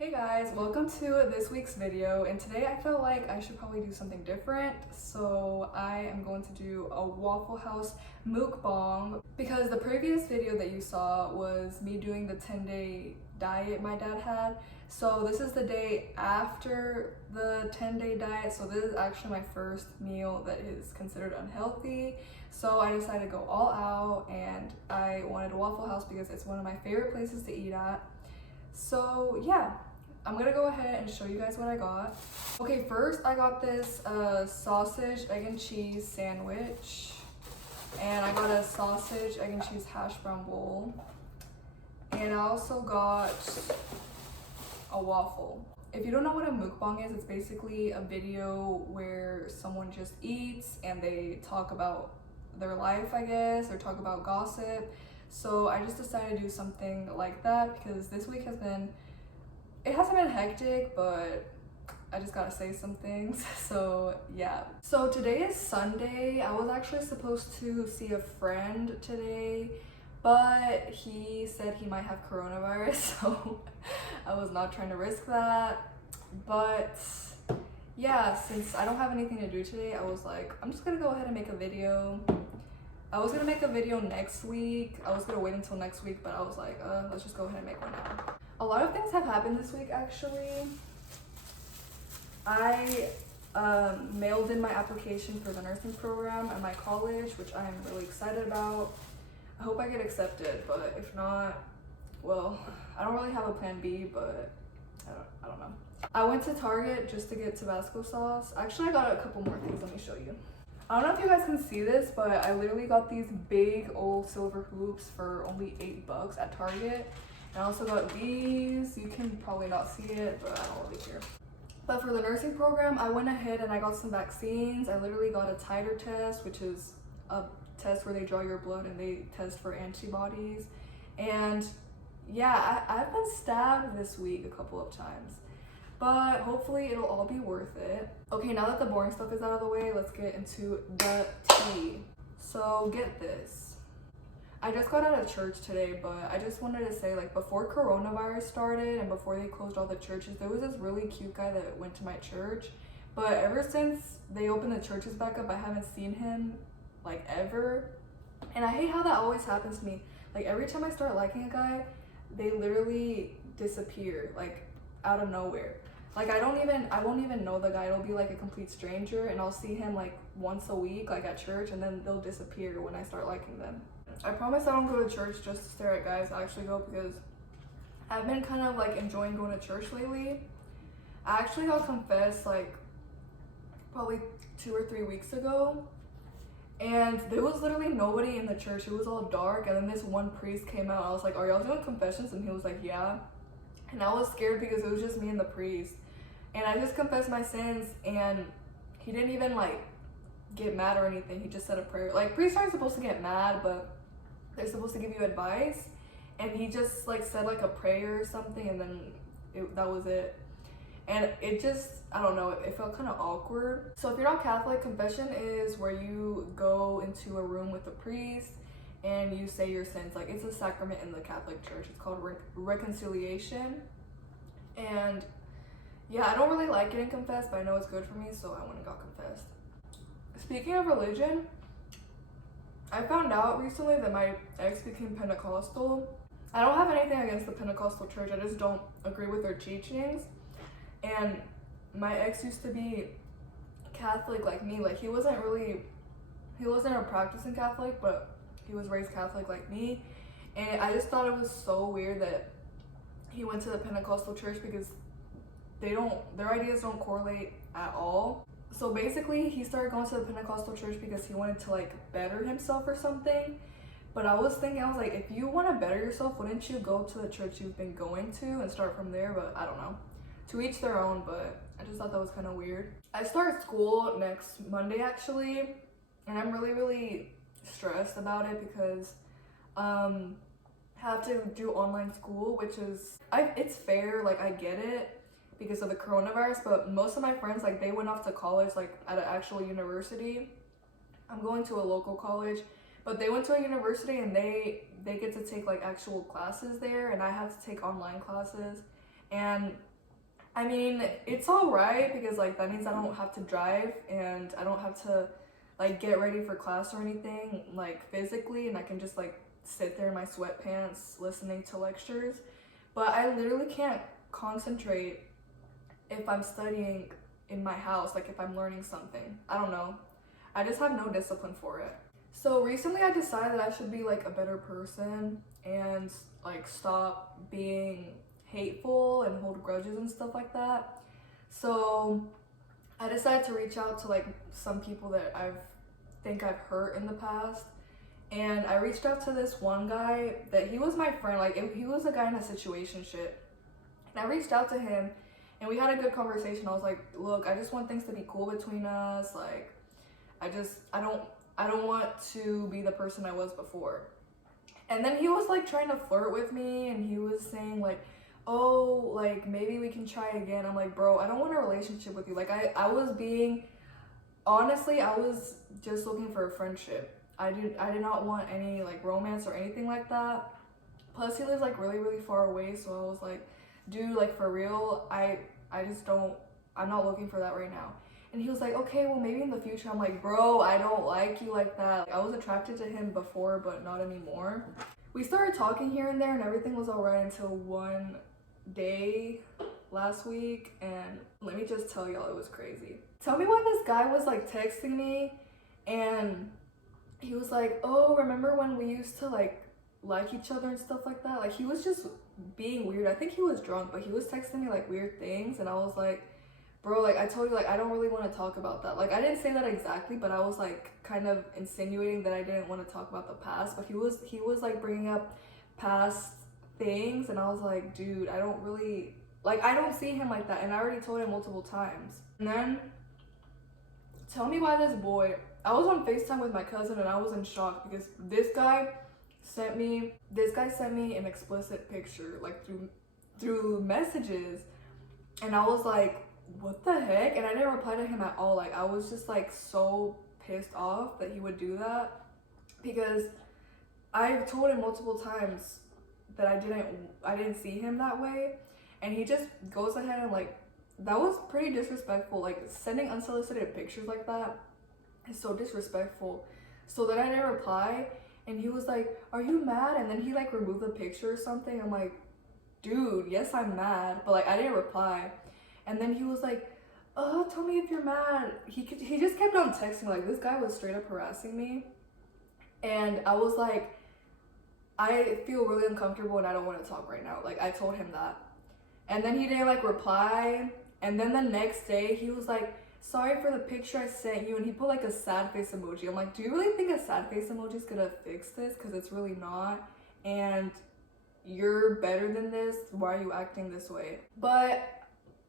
Hey guys, welcome to this week's video, and today I felt like I should probably do something different, so I am going to do a Waffle House mukbang because the previous video that you saw was me doing the 10-day diet my dad had. So this is the day after the 10-day diet, so this is actually my first meal that is considered unhealthy. So I decided to go all out, and I wanted a Waffle House because it's one of my favorite places to eat at. So yeah, I'm gonna go ahead and show you guys what I got. Okay, first I got this sausage, egg and cheese sandwich. And I got a sausage, egg and cheese hash brown bowl. And I also got a waffle. If you don't know what a mukbang is, it's basically a video where someone just eats and they talk about their life, I guess, or talk about gossip. So I just decided to do something like that because this week hasn't been hectic, but I just gotta say some things. So yeah. So today is Sunday. I was actually supposed to see a friend today, but he said he might have coronavirus, so I was not trying to risk that. But yeah, since I don't have anything to do today, I was like, I'm just gonna go ahead and make a video. I was gonna make a video next week. I was gonna wait until next week, but I was like, let's just go ahead and make one now. A lot of things have happened this week, actually. I mailed in my application for the nursing program at my college, which I am really excited about. I hope I get accepted, but if not, well, I don't really have a plan B, but I don't know. I went to Target just to get Tabasco sauce. Actually, I got a couple more things. Let me show you. I don't know if you guys can see this, but I literally got these big old silver hoops for only $8 at Target. And I also got these. You can probably not see it, but I don't really care. But for the nursing program, I went ahead and I got some vaccines. I literally got a titer test, which is a test where they draw your blood and they test for antibodies. And yeah, I've been stabbed this week a couple of times, but hopefully it'll all be worth it. Okay, now that the boring stuff is out of the way, let's get into the tea. So get this. I just got out of church today, but I just wanted to say, like, before coronavirus started and before they closed all the churches, there was this really cute guy that went to my church. But ever since they opened the churches back up, I haven't seen him, like, ever. And I hate how that always happens to me. Like, every time I start liking a guy, they literally disappear, like, out of nowhere. Like, I won't even know the guy. It'll be like a complete stranger, and I'll see him like once a week, like at church, and then they'll disappear when I start liking them. I promise I don't go to church just to stare at guys. I actually go because I've been kind of like enjoying going to church lately. I actually got confessed like probably 2 or 3 weeks ago, and there was literally nobody in the church. It was all dark, and then this one priest came out. I was like, "Are y'all doing confessions?" And he was like, "Yeah." And I was scared because it was just me and the priest. And I just confessed my sins, and he didn't even like get mad or anything. He just said a prayer. Like, priests aren't supposed to get mad, but they're supposed to give you advice. And he just like said like a prayer or something, and then that was it. And it just, I don't know, it felt kind of awkward. So if you're not Catholic, confession is where you go into a room with the priest and you say your sins. Like, it's a sacrament in the Catholic Church. It's called reconciliation. And yeah, I don't really like getting confessed, but I know it's good for me, so I went and got confessed. Speaking of religion, I found out recently that my ex became Pentecostal. I don't have anything against the Pentecostal church, I just don't agree with their teachings. And my ex used to be Catholic like me. Like, he wasn't a practicing Catholic, but he was raised Catholic like me. And I just thought it was so weird that he went to the Pentecostal church because their ideas don't correlate at all. So basically, he started going to the Pentecostal church because he wanted to like better himself or something. But I was like, if you want to better yourself, wouldn't you go to the church you've been going to and start from there? But I don't know. To each their own, but I just thought that was kind of weird. I start school next Monday actually, and I'm really, really stressed about it because I have to do online school, which is, it's fair, like I get it because of the coronavirus, but most of my friends, like, they went off to college, like at an actual university. I'm going to a local college, but they went to a university and they get to take like actual classes there, and I have to take online classes. And I mean, it's alright because like that means I don't have to drive and I don't have to like get ready for class or anything like physically, and I can just like sit there in my sweatpants listening to lectures. But I literally can't concentrate if I'm studying in my house, like if I'm learning something. I don't know. I just have no discipline for it. So recently I decided I should be like a better person and like stop being hateful and hold grudges and stuff like that. So I decided to reach out to like some people that think I've hurt in the past. And I reached out to this one guy that he was my friend, like he was a guy in a situationship. And I reached out to him and we had a good conversation. I was like, look, I just want things to be cool between us. Like, I don't want to be the person I was before. And then he was like trying to flirt with me and he was saying like, oh, like maybe we can try again. I'm like, bro, I don't want a relationship with you. Like I was being, honestly, I was just looking for a friendship. I did not want any like romance or anything like that. Plus he lives like really, really far away. So I was like, dude, like for real, I just don't, I'm not looking for that right now. And he was like, okay, well maybe in the future. I'm like, bro, I don't like you like that. Like, I was attracted to him before, but not anymore. We started talking here and there and everything was alright until one day last week, and let me just tell y'all, it was crazy. Tell me why this guy was like texting me and he was like, oh, remember when we used to like each other and stuff like that? Like he was just being weird. I think he was drunk, but he was texting me like weird things and I was like, bro, like I told you, like I don't really want to talk about that. Like I didn't say that exactly, but I was like kind of insinuating that I didn't want to talk about the past. But he was like bringing up past things and I was like, dude, I don't really, like I don't see him like that. And I already told him multiple times. And then tell me why this boy, I was on FaceTime with my cousin and I was in shock because this guy sent me an explicit picture like through messages, and I was like, what the heck? And I didn't reply to him at all. Like I was just like so pissed off that he would do that because I've told him multiple times that I didn't see him that way, and he just goes ahead and like, that was pretty disrespectful. Like sending unsolicited pictures like that is so disrespectful. So then I didn't reply and he was like, are you mad? And then he like removed the picture or something. I'm like, dude, yes I'm mad, but like I didn't reply. And then he was like, oh, tell me if you're mad. He just kept on texting. Like this guy was straight up harassing me, and I was like, I feel really uncomfortable and I don't want to talk right now. Like I told him that, and then he didn't like reply. And then the next day he was like, sorry for the picture I sent you, and he put like a sad face emoji. I'm like, do you really think a sad face emoji is gonna fix this? Because it's really not, and you're better than this. Why are you acting this way? But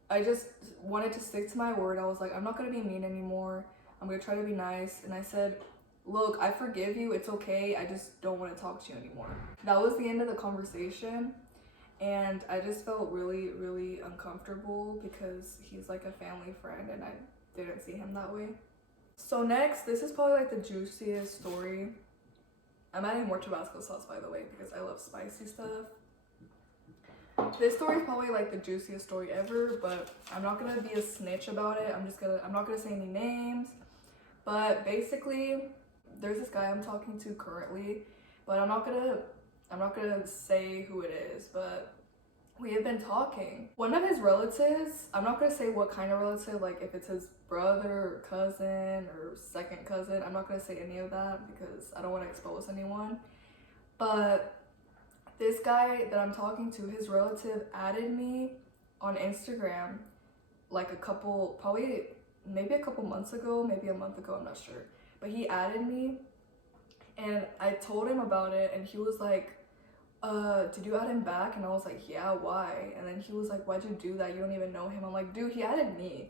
I just wanted to stick to my word. I was like, I'm not gonna be mean anymore. I'm gonna try to be nice. And I said, look, I forgive you, it's okay, I just don't want to talk to you anymore. That was the end of the conversation, and I just felt really, really uncomfortable because he's like a family friend and I didn't see him that way. So next, this is probably like the juiciest story. I'm adding more Tabasco sauce, by the way, because I love spicy stuff. This story is probably like the juiciest story ever, but I'm not gonna be a snitch about it. I'm not gonna say any names, but basically there's this guy I'm talking to currently, but I'm not gonna say who it is, but we have been talking. One of his relatives, I'm not gonna say what kind of relative, like if it's his brother or cousin or second cousin, I'm not gonna say any of that because I don't want to expose anyone. But this guy that I'm talking to, his relative added me on Instagram like maybe a couple months ago, maybe a month ago, I'm not sure. But he added me and I told him about it and he was like, did you add him back? And I was like, yeah, why? And then he was like, why'd you do that? You don't even know him. I'm like, dude, he added me.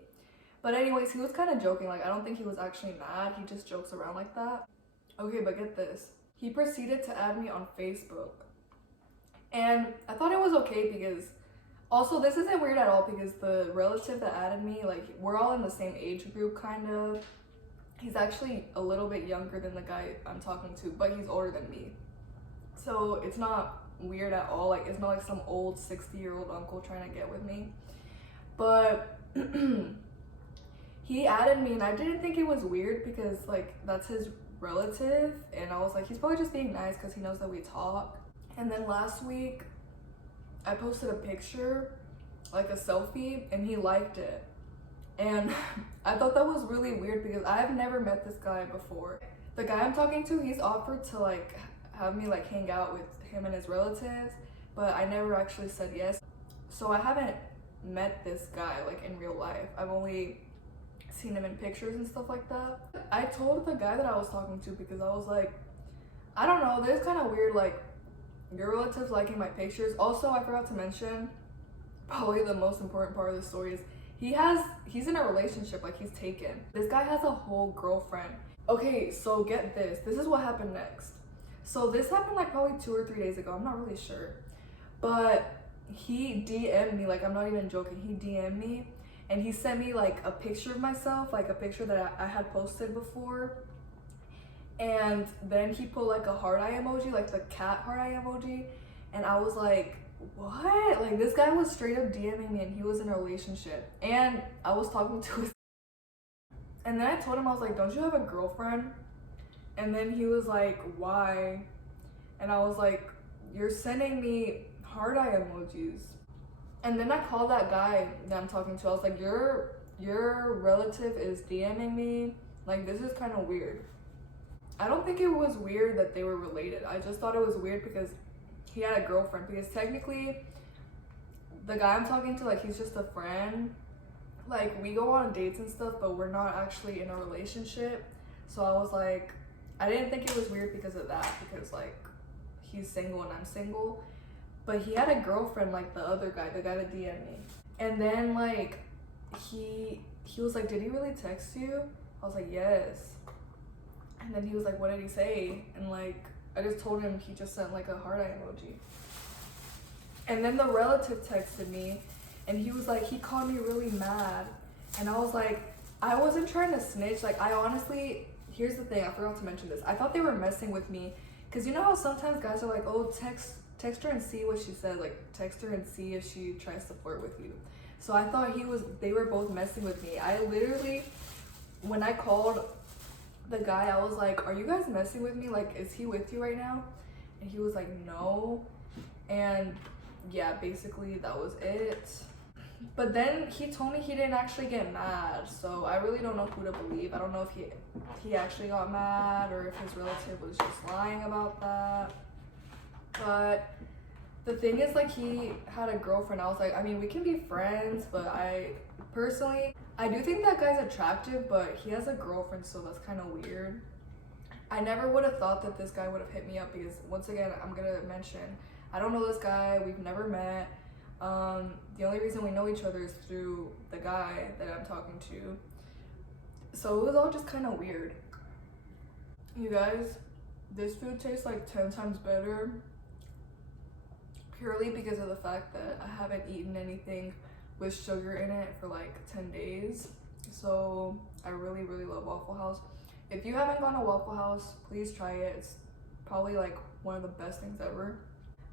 But anyways, he was kind of joking. Like, I don't think he was actually mad. He just jokes around like that. Okay, but get this. He proceeded to add me on Facebook. And I thought it was okay because, also this isn't weird at all because the relative that added me, like we're all in the same age group kind of. He's actually a little bit younger than the guy I'm talking to, but he's older than me. So it's not weird at all. Like it's not like some old 60-year-old uncle trying to get with me. But he added me and I didn't think it was weird because like that's his relative, and I was like, he's probably just being nice because he knows that we talk. And then last week I posted a picture, like a selfie, and he liked it. And I thought that was really weird because I've never met this guy before. The guy I'm talking to, he's offered to like have me like hang out with him and his relatives, but I never actually said yes. So I haven't met this guy like in real life. I've only seen him in pictures and stuff like that. I told the guy that I was talking to because I was like, I don't know, there's kind of weird like your relatives liking my pictures. Also, I forgot to mention, probably the most important part of the story is he's in a relationship, like he's taken. This guy has a whole girlfriend. Okay, so get this. This is what happened next. So this happened like probably 2 or 3 days ago. I'm not really sure. But he DM'd me, like I'm not even joking. He DM'd me and he sent me like a picture of myself, like a picture that I had posted before. And then he put like a heart eye emoji, like the cat heart eye emoji. And I was like, what? Like this guy was straight up DMing me and he was in a relationship. And I was talking to his. And then I told him, I was like, don't you have a girlfriend? And then he was like, why? And I was like, you're sending me heart eye emojis. And then I called that guy that I'm talking to. I was like, your relative is DMing me. Like, this is kind of weird. I don't think it was weird that they were related. I just thought it was weird because he had a girlfriend. Because technically, the guy I'm talking to, like, he's just a friend. Like, we go on dates and stuff, but we're not actually in a relationship. So I was like, I didn't think it was weird because of that. Because, like, he's single and I'm single. But he had a girlfriend, like the other guy, the guy that DM'd me. And then, like, he was like, did he really text you? I was like, yes. And then he was like, what did he say? And, like, I just told him he just sent, like, a heart eye emoji. And then the relative texted me, and he was like, he called me really mad. And I was like, I wasn't trying to snitch. Like, I honestly, here's the thing, I forgot to mention this. I thought they were messing with me. Because you know how sometimes guys are like, oh, text her and see what she says. Like, text her and see if she tries to flirt with you. So I thought they were both messing with me. I literally, when I called the guy, I was like, are you guys messing with me? Like, is he with you right now? And he was like, no. And yeah, basically that was it. But then he told me he didn't actually get mad. So I really don't know who to believe. I don't know if he actually got mad or if his relative was just lying about that. But the thing is, like, he had a girlfriend. I was like, I mean, we can be friends, but I do think that guy's attractive, but he has a girlfriend, so that's kind of weird. I never would have thought that this guy would have hit me up because, once again, I'm gonna mention, I don't know this guy, we've never met. The only reason we know each other is through the guy that I'm talking to. So it was all just kind of weird. You guys, this food tastes like 10 times better purely because of the fact that I haven't eaten anything with sugar in it for like 10 days. So I really, really love Waffle House. If you haven't gone to Waffle House, please try it. It's probably like one of the best things ever.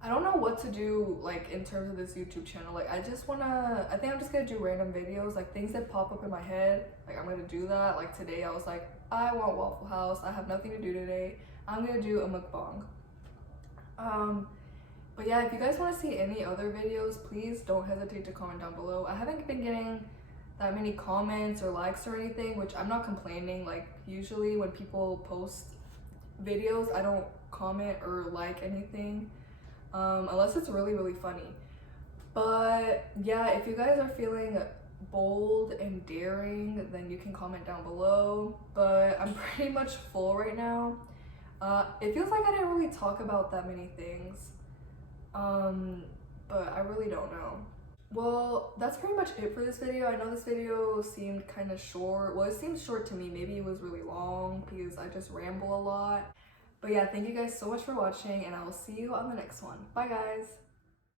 I don't know what to do like in terms of this YouTube channel. Like, I think I'm just gonna do random videos, like things that pop up in my head. Like, I'm gonna do that. Like today I was like, I want Waffle House. I have nothing to do today. I'm gonna do a mukbang. But yeah, if you guys want to see any other videos, please don't hesitate to comment down below. I haven't been getting that many comments or likes or anything, which I'm not complaining. Like, usually when people post videos, I don't comment or like anything unless it's really, really funny. But yeah, if you guys are feeling bold and daring, then you can comment down below. But I'm pretty much full right now. It feels like I didn't really talk about that many things. But I really don't know. Well, that's pretty much it for this video. I know this video seemed kind of short. Well, it seemed short to me. Maybe it was really long because I just ramble a lot. But yeah, thank you guys so much for watching, and I will see you on the next one. Bye, guys.